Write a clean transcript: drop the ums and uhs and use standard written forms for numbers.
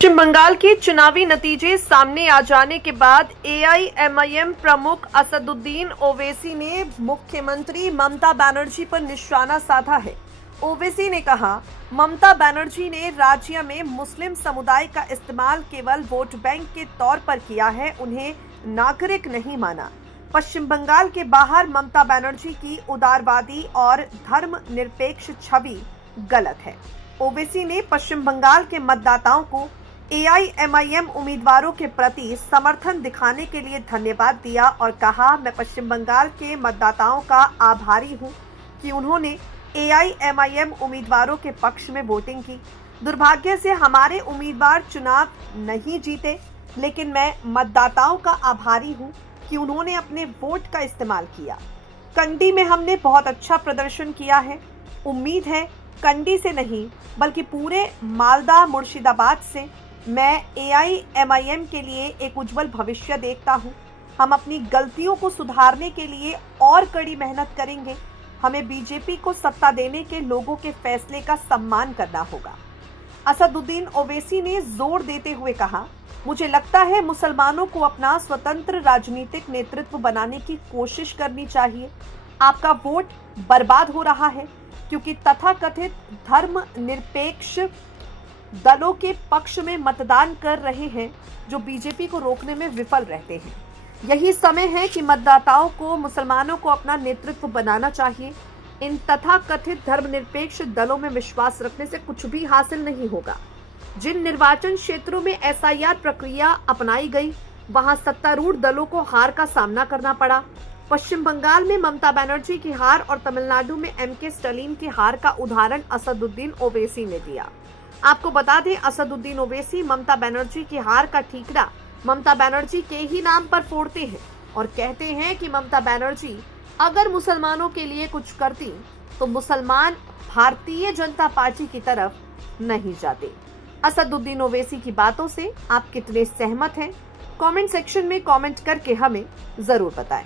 पश्चिम बंगाल के चुनावी नतीजे सामने आ जाने के बाद एआईएमआईएम प्रमुख असदुद्दीन ओवैसी ने मुख्यमंत्री ममता बनर्जी पर निशाना साधा है। ओवैसी ने कहा, ममता बनर्जी ने राज्य में मुस्लिम समुदाय का इस्तेमाल केवल वोट बैंक के तौर पर किया है, उन्हें नागरिक नहीं माना। पश्चिम बंगाल के बाहर ममता बनर्जी की उदारवादी और धर्मनिरपेक्ष छवि गलत है। ओवैसी ने पश्चिम बंगाल के मतदाताओं को एआईएमआईएम उम्मीदवारों के प्रति समर्थन दिखाने के लिए धन्यवाद दिया और कहा, मैं पश्चिम बंगाल के मतदाताओं का आभारी हूं कि उन्होंने एआईएमआईएम उम्मीदवारों के पक्ष में वोटिंग की। दुर्भाग्य से हमारे उम्मीदवार चुनाव नहीं जीते, लेकिन मैं मतदाताओं का आभारी हूं कि उन्होंने अपने वोट का इस्तेमाल किया। कंडी में हमने बहुत अच्छा प्रदर्शन किया है। उम्मीद है कंडी से नहीं बल्कि पूरे मालदा मुर्शिदाबाद से मैं एआईएमआईएम के लिए एक उज्जवल भविष्य देखता हूं। हम अपनी गलतियों को सुधारने के लिए और कड़ी मेहनत करेंगे। हमें बीजेपी को सत्ता देने के लोगों के फैसले का सम्मान करना होगा। असदुद्दीन ओवैसी ने जोर देते हुए कहा, मुझे लगता है मुसलमानों को अपना स्वतंत्र राजनीतिक नेतृत्व बनाने की कोशिश करनी चाहिए। आपका वोट बर्बाद हो रहा है क्योंकि तथाकथित धर्मनिरपेक्ष दलों के पक्ष में मतदान कर रहे हैं जो बीजेपी को रोकने में विफल रहते हैं। यही समय है कि मतदाताओं को मुसलमानों को अपना नेतृत्व बनाना चाहिए। इन तथाकथित धर्मनिरपेक्ष दलों में विश्वास रखने से कुछ भी हासिल नहीं होगा। जिन निर्वाचन क्षेत्रों में एसआईआर प्रक्रिया अपनाई गई, वहां सत्तारूढ़ दलों को हार का सामना करना पड़ा। पश्चिम बंगाल में ममता बनर्जी की हार और तमिलनाडु में एमके स्टालिन की हार का उदाहरण असदुद्दीन ओवैसी ने दिया। आपको बता दें, असदुद्दीन ओवैसी ममता बनर्जी की हार का ठीकरा ममता बनर्जी के ही नाम पर फोड़ते हैं और कहते हैं कि ममता बनर्जी अगर मुसलमानों के लिए कुछ करती तो मुसलमान भारतीय जनता पार्टी की तरफ नहीं जाते। असदुद्दीन ओवैसी की बातों से आप कितने सहमत हैं? कमेंट सेक्शन में कमेंट करके हमें जरूर बताएं।